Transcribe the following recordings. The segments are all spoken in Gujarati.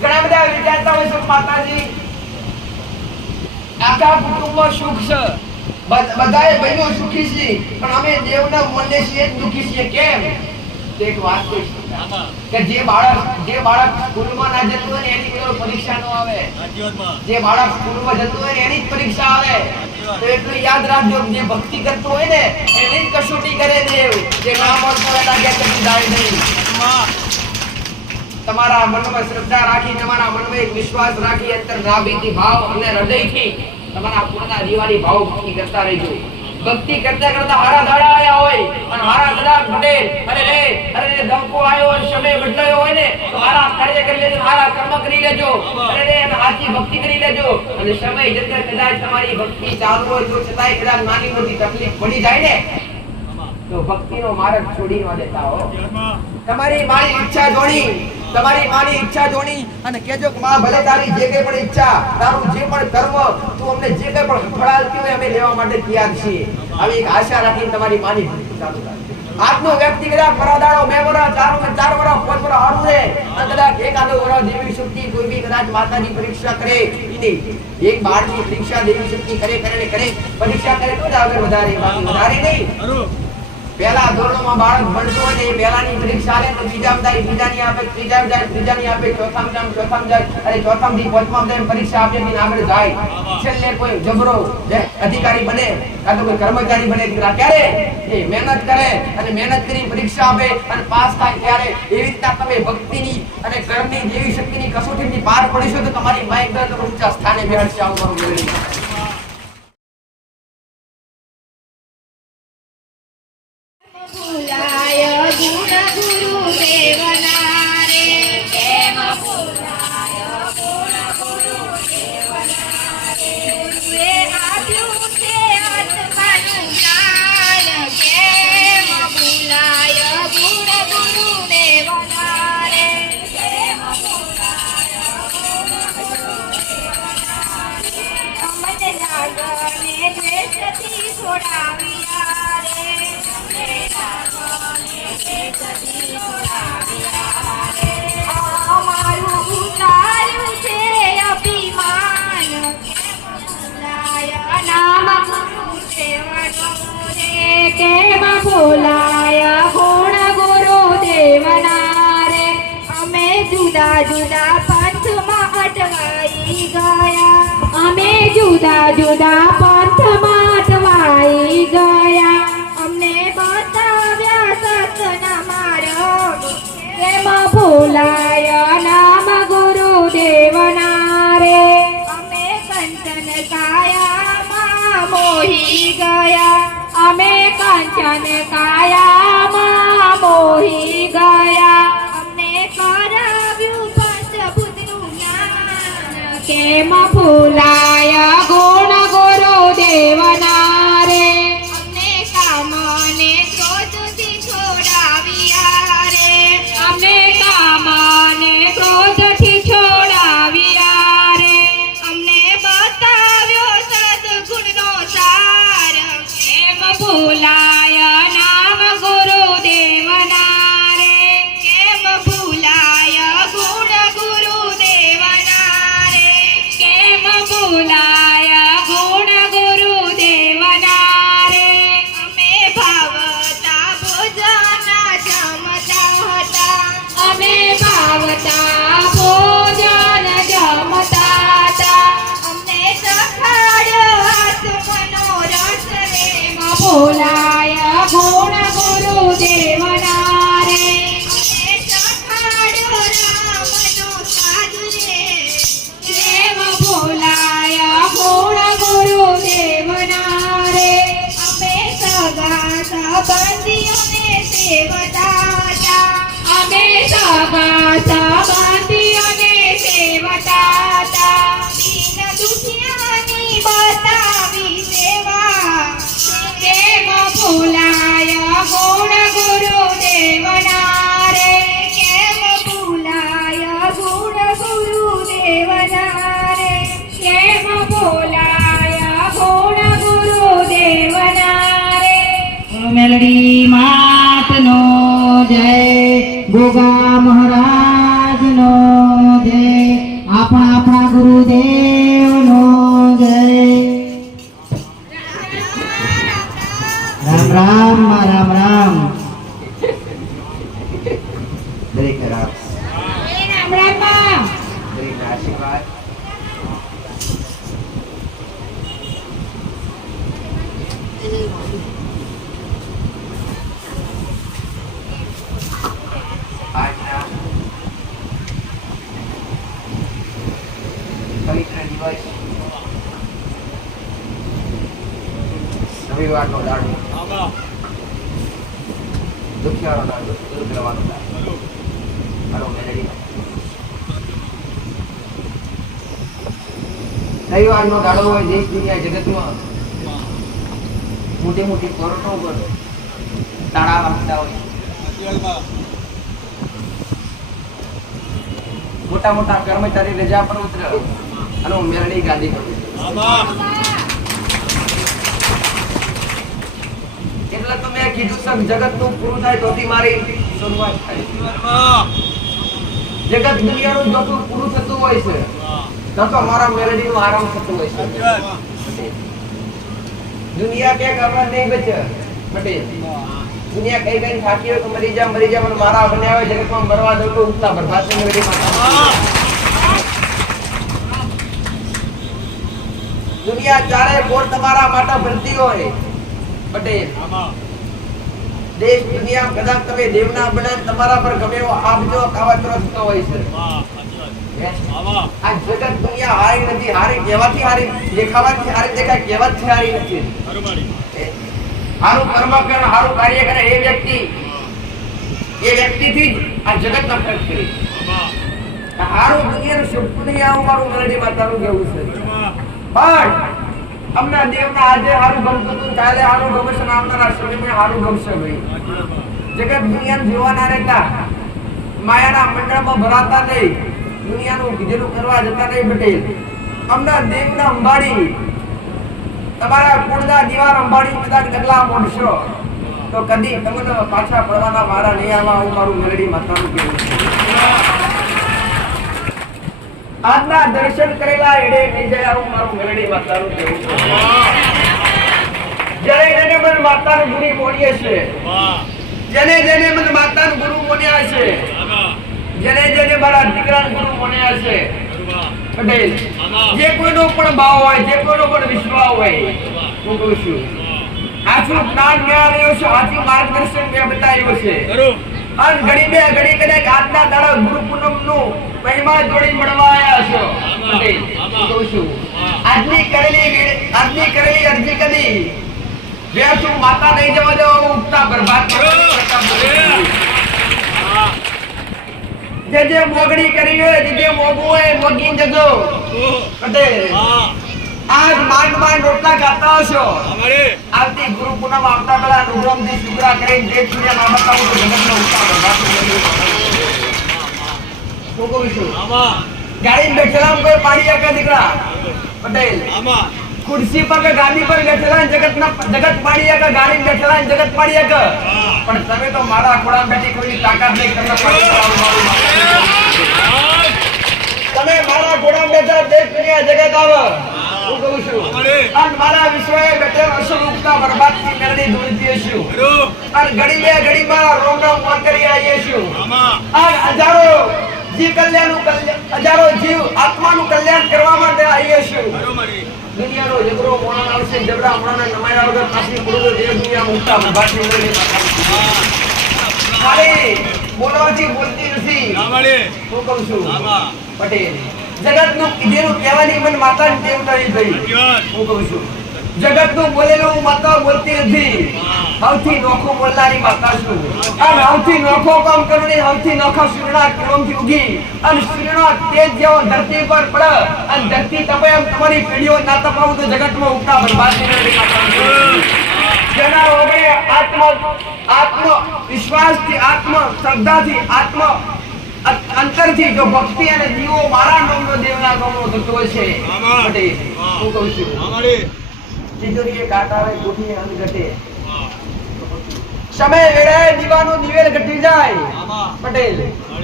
ઘણા બધા વિચારતા હોય છે, માતાજી. આખા કુટુંબમાં સુખ છે. બધાએ ભાઈઓ સુખી છે પણ અમે દેવના મનને છીએ દુખી છીએ. કેમ? એક વાત કહી કે જે બાળક જે બાળક સ્કૂલમાં ના જતું હોય ને, એની પરીક્ષા નો આવે. જે બાળક સ્કૂલમાં જતું હોય એની જ પરીક્ષા આવે. તો એટલું યાદ રાખજો જે ભક્તિ કરતું હોય ને, એની જ કસોટી કરે દેવ. જે નામ પર ઘેર કદી જાય નહીં. તમારા મનમાં શ્રદ્ધા રાખી, તમારા મનમાં એક વિશ્વાસ રાખી, અંતર નાભીથી ભાવ અને હૃદયથી તમારા પૂર્ણા દિવાળી ભાવ ભક્તિ કરતા રહેજો. ભક્તિ કરતા કરતા હારા દાડા આયા હોય અને હારા દાડા ઘટે. અરે રે અરે રે, ધમકો આવ્યો હોય, સમય બદલાયો હોય ને, તો હારા કાર્ય કરી લેજો, હારા કર્મ કરી લેજો. અરે રે હાચી ભક્તિ કરી લેજો. અને સમય જતા કદાચ તમારી ભક્તિ ચાલુ હોય, તો છતાંય કદાચ નાની મોટી તકલીફ પડી જાય ને. તો ભક્તિનો માર્ગ છોડી ન દેતા હો. તમારી મારી ઈચ્છા જોડી તમારી માની ઈચ્છા જોણી અને કેજો કે માં, ભલે તારી જે કઈ પણ ઈચ્છા, તારું જે પણ કર્મ તું અમને જે કઈ પણ ફળાલતી હોય અમે લેવા માટે તૈયાર છીએ. આવી એક આશા રાખીને તમારી માની આજનો વ્યક્તિ કદાચ પરાદાડો બે વરા ચાર વરસ ચાર વરા પાંચ વરા હારું રહે, અને કદાચ એકાદો વરા દેવી શક્તિ કોઈ બી કદાચ માતાની પરીક્ષા કરે ઈ એક બાળની પરીક્ષા દેવી શક્તિ કરે કરે કરે, પરીક્ષા કરે તો આગળ વધારે, બાકી વધારે નહીં. પહેલા ધોરણમાં બાળક ભણતો હોય એ પહેલાની પરીક્ષા આવે તો બીજામાં જાય બીજાની આપે ત્રીજામાં જાય ત્રીજાની આપે, ચોથામાં જાય ચોથામાં જાય અને ચોથામાંથી પાંચમામાં જાય પરીક્ષા આપે ને આગળ જાય. છેલ્લે કોઈ જબરો અધિકારી બને કાં તો કોઈ કર્મચારી બને દીકરા ક્યારે? એ મહેનત કરે અને મહેનત કરી પરીક્ષા આપે અને પાસ થાય ત્યારે એવી રીતના તમે ભક્તિની અને કર્મની જેવી શક્તિની કસોટીથી પાર પડીશો તો તમારી માઇક દર ઊંચા સ્થાને બેહાડશે આવું મારું જુદા જુદા પંથમાં અટવાઈ ગયા. અમે જુદા જુદા કેમ ભૂલાય ગુણ મેલડી માતનો જય. ગોગા મહારાજનો પવિત્ર દિવસ રવિવારનો દાડો હોય દેશ દુનિયા જગતમાં મોટી મોટી કોર્ટો પર તાળા વાગતા હોય મોટા મોટા કર્મચારી રજા પર ઉતરે. અને ઉમેરણી ગાદી એટલે તો મેં કીધું સર જગતનું પૂરું થાય તોથી મારી શરૂઆત થાય. જગત દુનિયાનું જોતું પૂરું થતું હોય છે ન તો મારા મેલડી નું આરામ થતું હોય છે. દુનિયા ક્યાંક ખબર નહીં બચે, બટે. દુનિયા કઈ કઈ થાકી હોય તો મરી જા મરી જા મારા બન્યા હોય જગતમાં મરવા દઉં તો ઉગતા બરબાદ થઈ ગઈ માતા દુનિયા ચારે કોર તમારા માટે ભરતી હોય. પટેલ દેશ, દુનિયા કદાચ તમે દેવના બને, તમારા પર ગમે એવો આપજો કાવતરો થતો હોય છે. આ જગત દુનિયા હારી નથી, હારી કહેવાથી હારી, દેખાવાથી હારી દેખાય, કહેવાથી હારી નથી. હારું કર્મ કરે, હારું કાર્ય કરે એ વ્યક્તિ. એ વ્યક્તિથી જ આ જગત નફરત કરી. હારું દુનિયાનું શુભ નહીં આવું મારું માં માતાનું કેવું છે. પણ અમને દેવના આજે હારું ગમતું હતું. કાલે હારું ગમશે ને આવનારા સમયમાં હારું ગમશે ભાઈ. કે દુનિયાને જોવાના રહેતા. માયાના મંડળમાં ભરાતા નહીં. દુનિયાનું કીધેલું કરવા જતા નહીં પટેલ. અમને દેવને અંબાડી. તમારા કુળના દીવાર અંબાડી કદાચ કેટલા મોડશો. તો કદી તમને પાછા પડવાના મારા નહીં આવા હું મારું મેલડી માતાનું કહેવું આજના દર્શન કરેલા એડે નહીં જાય મારું મેલડી માતાનું કહેવું જેને જેને મને માતાનું ગુરુ બોલીએ છે, જેને જેને મને માતાનું ગુરુ બોલ્યા છે, જેને જેને મારા દીકરાનું ગુરુ બોલ્યા છે પટેલ જે કોઈનો પણ ભાવ હોય, જે કોઈનો પણ વિશ્વાસ હોય, હું કહું છું આટલું જ્ઞાન મેં આવ્યો છે, આથી માર્ગદર્શન મેં બતાવ્યું છે. અને ઘડી બે ઘડી કદાચ આજના દાડા ગુરુ પૂનમનું મહિમા જોડી મળવા આવ્યા છો હું છું. આજની કરેલી આજની કરેલી અરજી કરી વ્યર્થ હું માતા નહીં જવા દો ઉગતા બરબાદ કરો. જે જે મોગણી કરી હોય જે જે મોગું હોય મોગી જજો. આજ માંડ માંડ રોટલા ખાતા હશો? આવતી ગુરુ પૂનમ આવતા પેલા નુગમથી શુક્રા કરીને જે સૂર્ય ના બતાવું તો જગતનો ઉત્તાપ બરબાદ થઈ ગયો. હું કહું છું ગાડી બેઠેલા કોઈ પાડી શકે દીકરા? પટેલ. ખુરશી પર કે ગાડી પર બેઠેલા જગત ના જગત પાડી શકે ગાડી બેઠેલા જગત પાડી શકે? પણ તમે તો મારા ખોડા બેઠી કોઈ તાકાત નહીં તમને. તમે મારા ઘોડા બેઠા દેશ દુનિયા જગત આવો. અને મારા વિશ્વએ બેઠે અસલ ઉગતા બરબાદથી મેળવી દૂરથી અને ઘડી બે ઘડી માં રોમ રોમ કરી આવીએ છું અને હજારો જીવ કલ્યાણનું કલ્યાણ હજારો જીવ આત્માનું કલ્યાણ કરવા માટે આવીએ છું દુનિયાનો જબરો મોણા આવશે જબરા મોણાના નમાયા વગર પાછી પડો દેવ દુનિયા મુક્તા બરબાદ થઈ ખાલી બોલવાથી બોલતી નથી. હું કહું છું પટેલ જગતનું કીધેલું કહેવાની મને માતા ટેવ નહીં થઈ હું કહું છું જગતનું બોલેલું હું માતા બોલતી નથી. સૌથી નોખો બોલનારી માતા છું અને સૌથી નોખો કામ કરવાની સૌથી નોખા સૂર્યના કિરણથી ઉગી. અને સૂર્યનો તેજ જેવો ધરતી પર પડે. અને ધરતી તપે એમ તમારી પેઢીઓ ના તપાવું તો જગતમાં ઉગતા બરબાદ. જેના વગરે આત્મ આત્મ વિશ્વાસથી, આત્મ શ્રદ્ધાથી, આત્મ અ- અંતરથી જો ભક્તિ અને દીવો મારા નામનો દેવના નામનો થતો છે આમાં. હું. કહું છું. તિજોરીએ કાટ આવે અંગ ઘટે. સમય વેળાએ દીવાનો દિવેલ ઘટી જાય. પટેલ.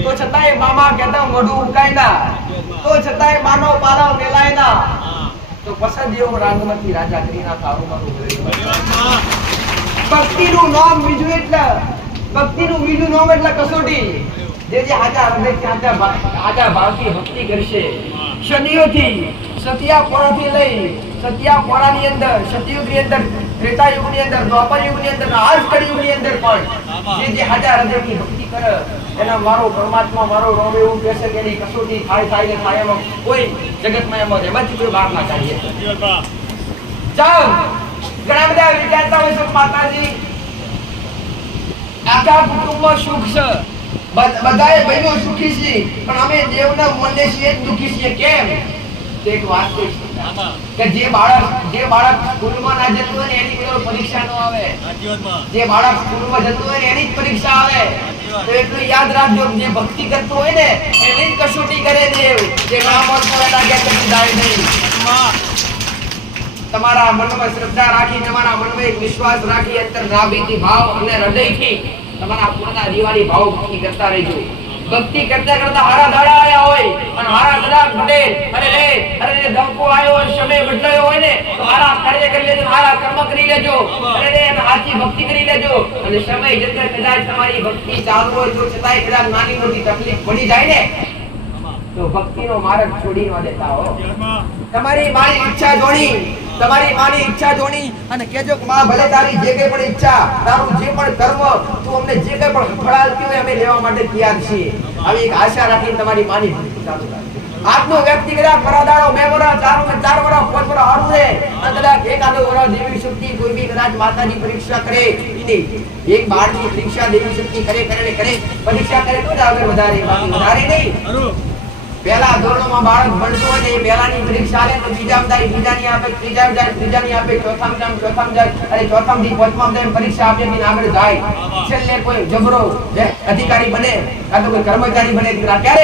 તો છતાંય મામા કહેતા મોઢું ઉકાય ના. તો છતાંય માનો પાલવ મેલાય ના. તો પસંદ એવો રાગમતી રાજા કરીના તારું મારું. ભક્તિનું નામ બીજું એટલે ભક્તિનું બીજું નામ એટલે કસોટી. જે જે આજ મારો પરમાત્મા એવું કહેશે કે એની કસોટી એમાં કોઈ જગતમાં ના કાઢીએ ચાલ ઘણા બધા હોય છે માતાજી. આખા કુટુંબમાં સુખ છે. બધાએ ભાઈઓ સુખી છે પણ અમે દેવના મને છીએ દુખી છીએ. કેમ? એક વાત કે જે બાળક જે બાળક સ્કૂલમાં ના જતું હોય એની કોઈ પરીક્ષા નો આવે. જે બાળક સ્કૂલમાં જતું હોય એની જ પરીક્ષા આવે. તો એટલું યાદ રાખજો જે ભક્તિ કરતું હોય ને, એની જ કસોટી કરે દેવ. જે નામ હોય એના કદી નહીં. તમારા મનમાં શ્રદ્ધા રાખી તમારા મનમાં એક વિશ્વાસ રાખી, અંતર નાભીથી ભાવ અને હૃદયથી તમારા પૂર્ણ દિવાળી ભાવ ભક્તિ કરતા રહેજો ભક્તિ કરતા કરતા હારા દાડા આવ્યા હોય અને હારા દાડા ઘટે અરે રે અરે રે, ધમકો આવ્યો હોય, સમય બદલાયો હોય ને, તો હારા કાર્ય કરી લેજો, હારા કર્મ કરી લેજો. અરે રે હાચી ભક્તિ કરી લેજો. અને સમય જતા કદાચ તમારી ભક્તિ ચાલુ હોય તો છતાંય કદાચ નાની મોટી તકલીફ પડી જાય ને તો ભક્તિનો માર્ગ છોડી ન દેતા હો. તમારી મારી ઈચ્છા જોડી, તમારી માની ઈચ્છા જોડી અને કેજો કે માં, ભલે તારી જે કઈ પણ ઈચ્છા, તારું જે પણ કર્મ, તું અમને જે કઈ પણ ફળાવતી હોય અમે લેવા માટે તૈયાર છીએ. આવી એક આશા રાખીને તમારી માની ભક્તિ ચાલુ આજનો વ્યક્તિ કર્યા પરાદાડો બે વરા ચાર વરા ચાર વરા પાંચ વરા હારું રે અને કદાચ એકાદો વરા દેવી શક્તિ કોઈ બી કદાચ માતાની પરીક્ષા કરે ઈ એક બાળની પરીક્ષા દેવી શક્તિ કરે કરે કરે, પરીક્ષા કરે તો જ આગળ વધારે, બાકી વધારે નહીં. પહેલા ધોરણમાં બાળક ભણતું હોય ને એ પહેલાની પરીક્ષા આવે તો બીજા જાય બીજાની આપે, ત્રીજા જાય ત્રીજાની આપે, ચોથામાં જાય ચોથામાં જાય અને ચોથામાંથી પાંચમાં જાય પરીક્ષા આપે બિન આગળ જાય. છેલ્લે કોઈ જબરો અધિકારી બને કાં તો કોઈ કર્મચારી બને દીકરા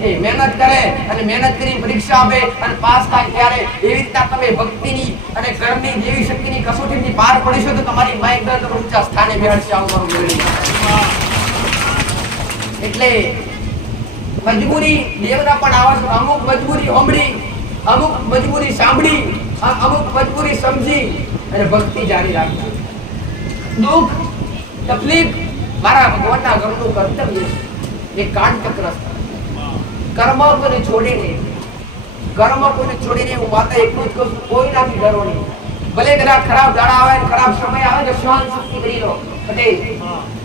એ મહેનત કરે અને મહેનત કરી પરીક્ષા આપે અને પાસ થાય ત્યારે એવી રીતના તમે ભક્તિની અને કર્મની દેવી શક્તિની કસોટીની પાર પડીશો તો તમારી માય દર ઊંચા સ્થાને બેહડશે આવું મારું એટલે મજબૂરી દેવના પણ આવા અમુક મજબૂરી સાંભળી અમુક મજબૂરી સાંભળી અમુક મજબૂરી સમજી અને ભક્તિ જારી રાખજો દુઃખ, તકલીફ મારા ભગવાનના ઘરનું કર્તવ્ય એ કાંડ ચક્ર. કર્મ કોને છોડીને કર્મ કોને છોડીને હું માતા એટલું જ કહું છું. કોઈ નાથી ડરો નહીં. ભલે કદાચ ખરાબ દાડા આવે, ખરાબ સમય આવે, તો સહન શક્તિ કરી લો. પટેલ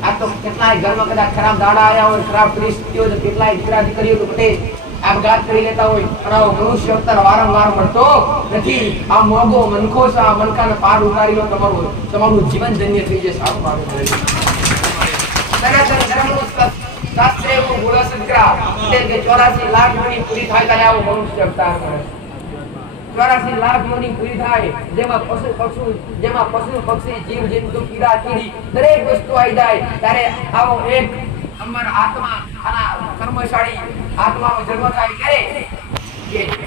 આ કરી છે મનખાને પાર ઉતારી લો તમારું તમારું જીવન ધન્ય થઈ જશે. સારું શ- શાસ્ત્ર છે દીકરા એટલે કે 84 લાખ યોની પૂરી થાય ત્યારે આવો મનુષ્ય અવતાર મળે. ચોરાસી લાખ યોની પૂરી થાય, જેમાં પશુ પક્ષી, જેમાં પશુ પક્ષી, જીવ, જંતુ, કીડા, કીડી, દરેક વસ્તુ આવી જાય. ત્યારે આવો એક અમર આત્મા, આના કર્મશાળી આત્માનો જન્મ થાય ક્યારે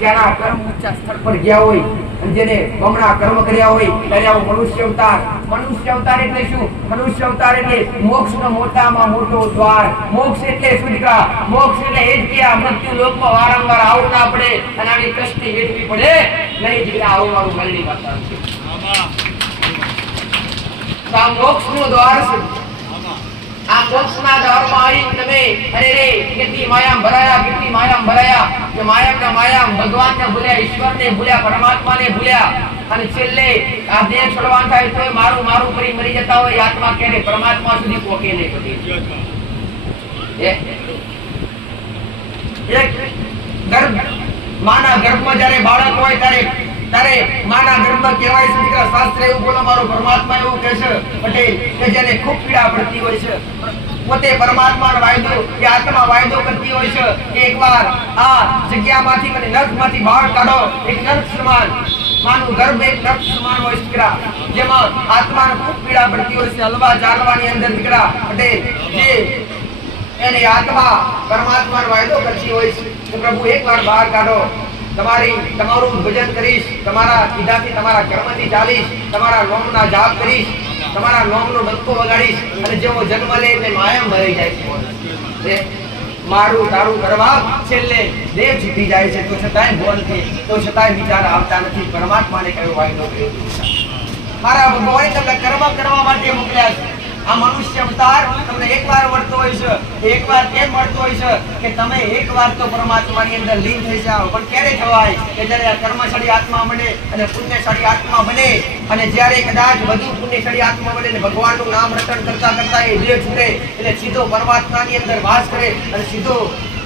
જેના કર્મ ઊંચા સ્થળ પર ગયા હોય અને જેને બમણા કર્મ કર્યા હોય, ત્યારે મનુષ્ય અવતાર. મનુષ્ય અવતાર એટલે શું? મનુષ્ય અવતાર એટલે મોક્ષનો મોટામાં મોટો દ્વાર. મોક્ષ એટલે સુધિકા મોક્ષ એટલે એ જ કે આ મૃત્યુ લોકમાં વારંવાર આવું ના પડે અને આની કષ્ટી વેઠવી પડે. નહીં દીકરા આવું મારું મરણી છે. આ મોક્ષનું દ્વાર છે. આ મોક્ષના દ્વારમાં આવી તમે અરે રે, કેટલી માયામ ભરાયા, કેટલી માયામ ભરાયા કે માયામના માયામ ભગવાનને ભૂલ્યા, ઈશ્વરને ભૂલ્યા, પરમાત્માને ભૂલ્યા, અને છેલ્લે આ દેહ છોડવાનું થાય તો મારું મારું કરી મરી જતા હોય, આત્મા ક્યારે પરમાત્મા સુધી પહોંચે નહીં. એક ગર્ભ, માના ગર્ભમાં જ્યારે બાળક હોય ત્યારે ત્યારે માના ગર્ભમાં કહેવાય છે. દીકરા શાસ્ત્ર એવું બોલો, મારો પરમાત્મા એવું કહે છે, પટેલ, કે જેને ખૂબ પીડા પડતી હોય છે. પોતે પરમાત્માનો વાયદો, કે આત્મા વાયદો કરતી હોય છે. કે એકવાર આ જગ્યામાંથી મને નર્કમાંથી બહાર કાઢો, એક નર્ક સમાન, માનું ગર્ભ એક નર્ક સમાન હોય દીકરા. જેમાં આત્માને ખૂબ પીડા પડતી હોય છે. હલવા ચાલવાની અંદર, દીકરા, પટેલ, જે એની આત્મા પરમાત્માનો વાયદો કરતી હોય છે પ્રભુ એકવાર બહાર કાઢો. તમારી, તમારું ભજન કરીશ, તમારા કીધાથી તમારા કર્મથી ચાલીશ, તમારા નોમના જાપ કરીશ, તમારા નોમનો ડંકો વગાડીશ અને જેવો જન્મ લે તે માયામ ભરાઈ જાય છે. મારું તારું કરવા છેલ્લે દેહ છૂટી જાય છે. તો છતાંય બોલથી તો છતાંય વિચાર આવતા નથી. પરમાત્માને કયો વાયદો કર્યો મારા ભગવાને તમને કર્મ કરવા માટે મોકલ્યા છે. આ મનુષ્ય અવતાર તમને એકવાર મળતો હોય છે, એકવાર કેમ મળતો હોય છે કે તમે એકવાર તો પરમાત્માની અંદર લીન થઈ જાઓ. પણ ક્યારે થવાય કે જ્યારે કર્મશાળી આત્મા બને અને પુણ્યશાળી આત્મા બને અને જ્યારે કદાચ વધુ પુણ્યશાળી આત્મા બને અને ભગવાનનું નામ રટણ કરતા કરતા એ દેહ છૂટે, એટલે સીધો પરમાત્માની અંદર વાસ કરે અને સીધો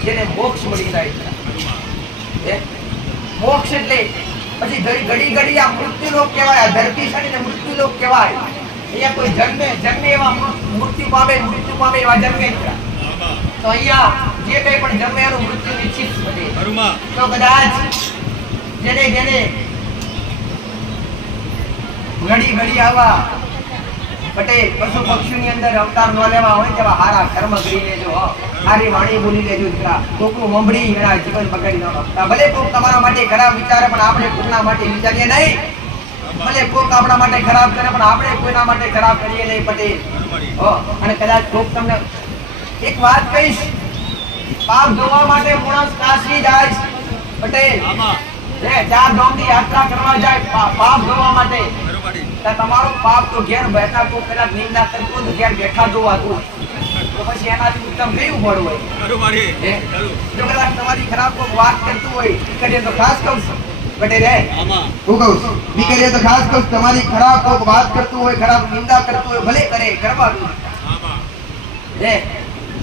જેને મોક્ષ મળી જાય મોક્ષ એટલે પછી ઘડી ઘડી આ મૃત્યુ લોક કહેવાય, આ ધરતી છે ને મૃત્યુલોક કહેવાય. અહીંયા કોઈ જન્મે જન્મે એવા મૃત્યુ પામે મૃત્યુ પામે એવા જન્મે તો અહીંયા જે કંઈ પણ જન્મે એનું મૃત્યુ નિશ્ચિત તો કદાચ જેને જેને ઘડી ઘડી આવા પટેલ પશુ પક્ષીની અંદર અવતાર ન લેવા હોય તેવા હારા કર્મ કરી લેજો સારી હારી વાણી બોલી લેજો દીકરા કોકનું મંભળી એના જીવન બગાડી ન ભલે કોક તમારા માટે ખરાબ વિચારે પણ આપણે કોકના માટે વિચારીએ નહીં. ભલે કોક આપણા માટે ખરાબ કરે પણ આપણે કોઈના માટે ખરાબ કરીએ નહીં પટેલ. અને કદાચ કોક તમને એક વાત કહીશ. પાપ ધોવા માટે માણસ કાશી જાય પટેલ. લે ચાર ધામની યાત્રા કરવા જાય પાપ ધોવા માટે. તમારો પાપ તો ઘેર બેઠા તો કદાચ નિંદા કરતો તો ઘેર બેઠા જોવાતું તો પછી એનાથી ઉત્તમ કયું ફળ હોય? જો કદાચ તમારી ખરાબ કોઈ વાત કરતું હોય કરીએ તો ખાસ કહું છું. પટેલ હું કહું છું દીકરીએ તો ખાસ કહું તમારી ખરાબ કોઈ વાત કરતું હોય ખરાબ નિંદા કરતું હોય ભલે કરે કરવા દો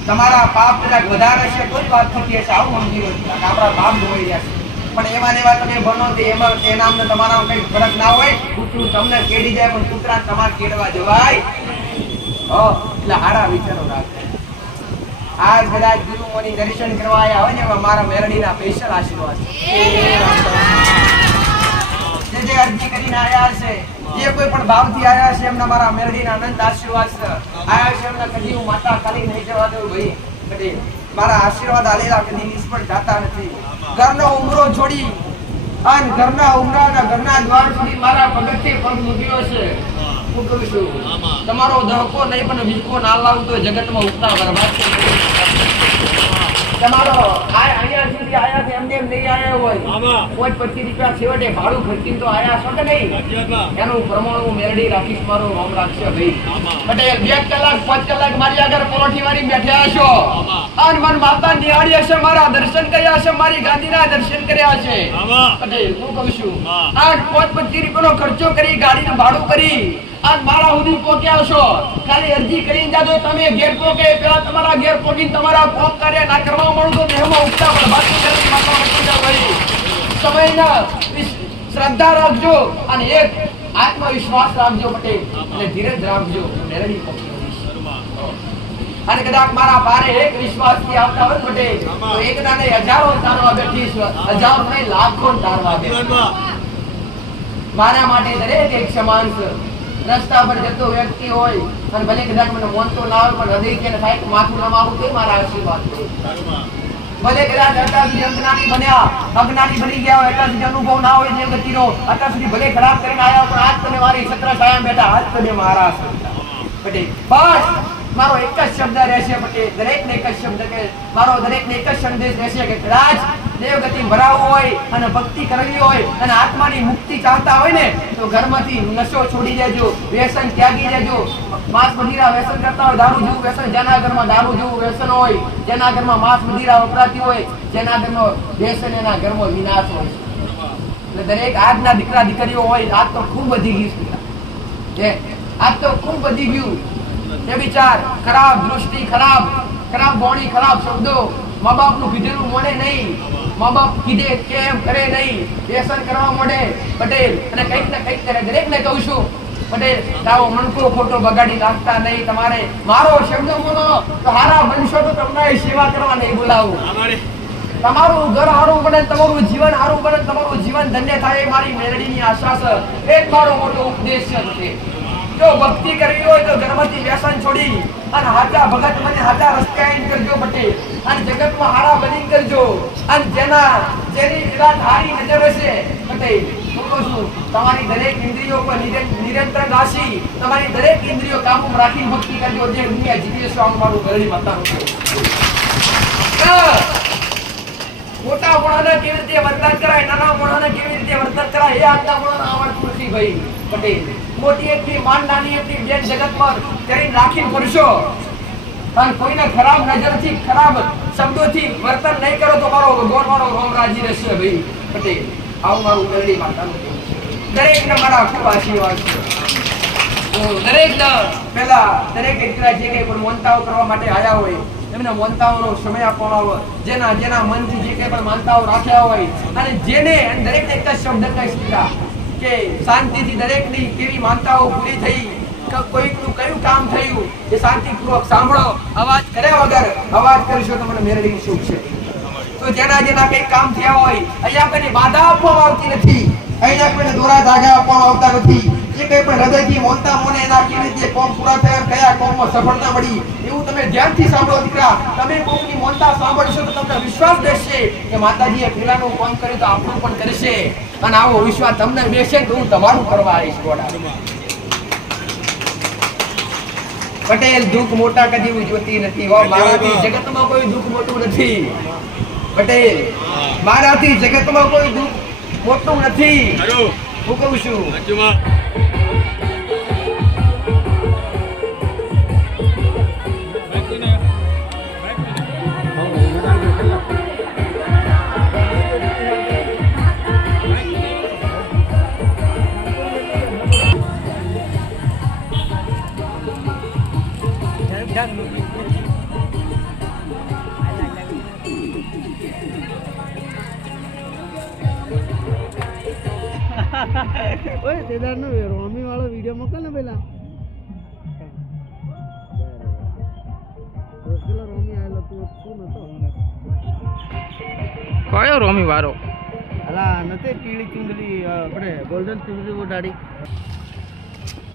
તમારા પાપ કદાચ વધારે છે કોઈ વાત થતી હશે આવું સમજી લો. આપણા પાપ ધોઈ રહ્યા છે. પણ એમાં ને એવા તમે બનો તો એમાં એના અમને તમારા કઈ ફરક ના હોય. કૂતરું તમને કેડી જાય પણ કૂતરા તમારે કેડવા જવાય. હો એટલે હારા વિચારો રાખે આજ કદાચ ગુરુઓની દર્શન કરવા આવ્યા હોય ને એમાં મારા મેરડીના સ્પેશિયલ આશીર્વાદ છે. જે જે અરજી કરીને આવ્યા છે જે કોઈ પણ ભાવથી આવ્યા છે એમના મારા મેરડીના આનંદ આશીર્વાદ આવ્યા છે એમના કદી હું માતા ખાલી નહીં જવા દઉં ભાઈ. કદી મારા આશીર્વાદ આલેલા કદી નિષ્ફળ જાતા નથી. ઘરનો ઉમરો છોડી અને ઘરના ઉમરાના ઘરના દ્વાર સુધી મારા પગથિયે પગ મૂક્યો છે. હું કહું છું તમારો ધડકો નહીં પણ વીકો ના લાવતો જગતમાં ઉગતા બરબાદ તમારો આ અહીંયા સુધી આયા છે એમને એમ નહીં આવ્યા હોય. કોઈ પચીસ રૂપિયા છેવટે ભાડું ખર્ચીને તો આયા છો કે નહીં? એનું પ્રમાણ હું મેરડી રાખીશ મારું નામ રાખશે ભાઈ. આમાં બે કલાક પાંચ કલાક મારી આગળ પરોઠી વાળી બેઠ્યા છો અને મન માતા નિહાળી હશે મારા દર્શન કર્યા છે મારી ગાંધીના દર્શન કર્યા છે એટલે હું કહું છું. આઠ પાંચ પચીસ રૂપિયાનો ખર્ચો કરી ગાડીનું ભાડું કરી આજ મારા સુધી પહોંચ્યા છો ખાલી અરજી કરીને જાજો તમે ઘેર પોકે પેલા તમારા ઘેર પોકીને તમારા કોમ કાર્ય ના કરવા મળું ઉગતા પણ બાકી કરી માથા વટી જાઓ ભાઈ સમયના શ્રદ્ધા રાખજો અને એક આત્મવિશ્વાસ રાખજો પટેલ અને ધીરજ રાખજો પહોંચી અને કદાચ મારા બારે એક વિશ્વાસથી આવતા હોય પટેલ, તો એક ના હજારો તારવા બેઠી હજારો નહીં, લાખો તારવા બેઠીશ મારા માટે દરેક એક સમાન રસ્તા પર જતો વ્યક્તિ હોય, અને ભલે કદાચ મને મોનતો ના હોય, પણ હૃદય કે થાય માથું ના મારું, તો મારા આશીર્વાદ ભલે કદાચ અત્યાર સુધી બન્યા અજ્ઞાની બની ગયા હોય, અત્યાર સુધી અનુભવ ના હોય જેમ ગતિનો, અત્યાર સુધી ભલે ખરાબ કરીને આવ્યા પણ આજ તમે મારી છત્ર છાયા બેઠા, આજ તમે મારા પટેલ, બસ! મારો એક જ શબ્દ રહેશે, પટેલ દરેક ને એક જ શબ્દ કે, મારો દરેક ને એક જ સંદેશ રહેશે કે કદાચ દેવગતિ ભરાવવું હોય અને ભક્તિ કરવી હોય અને આત્માની મુક્તિ ચાહતા હોય ને, તો ઘરમાંથી નશો છોડી દેજો, વ્યસન ત્યાગી દેજો. માંસ મદિરા વ્યસન કરતા હોય, દારૂ જેવું વ્યસન, જેના ઘરમાં દારૂ જેવું વ્યસન હોય, જેના ઘરમાં માંસ મદિરા વપરાતી હોય, જેના ઘરનો વ્યસન, એના ઘરમાં વિનાશ હોય. એટલે દરેક આજના દીકરા દીકરીઓ હોય, આજ તો ખૂબ વધી ગયું આજ તો ખૂબ વધી ગયું. એ વિચાર, ખરાબ દૃષ્ટિ, ખરાબ ખરાબ વાણી, ખરાબ શબ્દો, મા બાપનું કીધેલું મોડે નહીં. મા બાપ કીધે કેમ કરે નહીં? વ્યસન કરવા મોડે? પટેલ અને કંઈક ને કંઈક કરે દરેકને કહું છું. પટેલ તારો મનકો ખોટો બગાડી નાખતા નહીં. તમારે મારો શબ્દ બોલો તો હારા બનશો તો તમને સેવા કરવા નહીં બોલાવું. તમારું ઘર હારું બને તમારું જીવન હારું બને તમારું જીવન ધન્ય થાય એ મારી મેળડીની આશા છે. એક મારો મોટો ઉપદેશ છે જો ભક્તિ કરવી હોય તો ધર્મથી વ્યસન છોડી અને હાચા ભગત મને હાચા રસ્તે આવીને કરજો પટેલ અને જગતમાં હારા બની કરજો. અને જેના જેની વિરાટ હારી નજર હશે પટેલ તમારી દરેક ઇન્દ્રિયો પર નિર- નિરંતર રાશી તમારી દરેક ઇન્દ્રિયો કાબુ રાખીને ભક્તિ કરજો. જે દુનિયા જીતી જશો આમ મારું ગરડી માતાનું મોટા મોણાને કેવી રીતે વર્તન કરાય, નાના મોણાને કેવી રીતે વર્તન કરાય, એ આજના મોણાને આવડતું નથી ભાઈ. પટેલ. દરેક પેલા દરેક દીકરા કરવા માટે આવ્યા હોય, એમને મોનતાઓનો સમય જેના જેના મનથી જે કંઈ પણ માનતાઓ રાખ્યા હોય, અને જેને દરેક દરેકને એક શબ્દ કહી શકતા કે શાંતિથી દરેકની કેવી માનતાઓ પૂરી થઈ કોઈકનું કયું કામ થયું, એ શાંતિપૂર્વક સાંભળો. અવાજ કર્યા વગર અવાજ કરશો તો મને મેળવી સુખ છે. તો જેના જેના કઈ કામ થયા હોય, અહીંયા કોઈને બાધા આપવામાં આવતી નથી. અહીંયા કોઈને દોરા ધાગા આપવામાં આવતા નથી. જે કઈ પણ હૃદયથી મોનતા મોને એના કેવી રીતે કોમ પૂરા થયા કયા કોમમાં સફળતા મળી એવું તમે ધ્યાનથી સાંભળો દીકરા. તમે કોમની મોનતા સાંભળશો તો તમને વિશ્વાસ બેસશે કે માતાજીએ પેલાનું કોમ કર્યું તો આપણું પણ કરશે. અને આવો વિશ્વાસ તમને બેસે તો હું તમારું કરવા આવીશ ગોડા. પટેલ દુઃખ મોટા કદી જોતી નથી. હો મારાથી જગતમાં કોઈ દુઃખ મોટું નથી. પટેલ મારાથી જગતમાં કોઈ દુઃખ મોટું નથી. હું કહું છું કયો રોમી વારો? અલા નથી પીળી ચુંદડી આપણે ગોલ્ડન ચુંદડી ઓઢાડી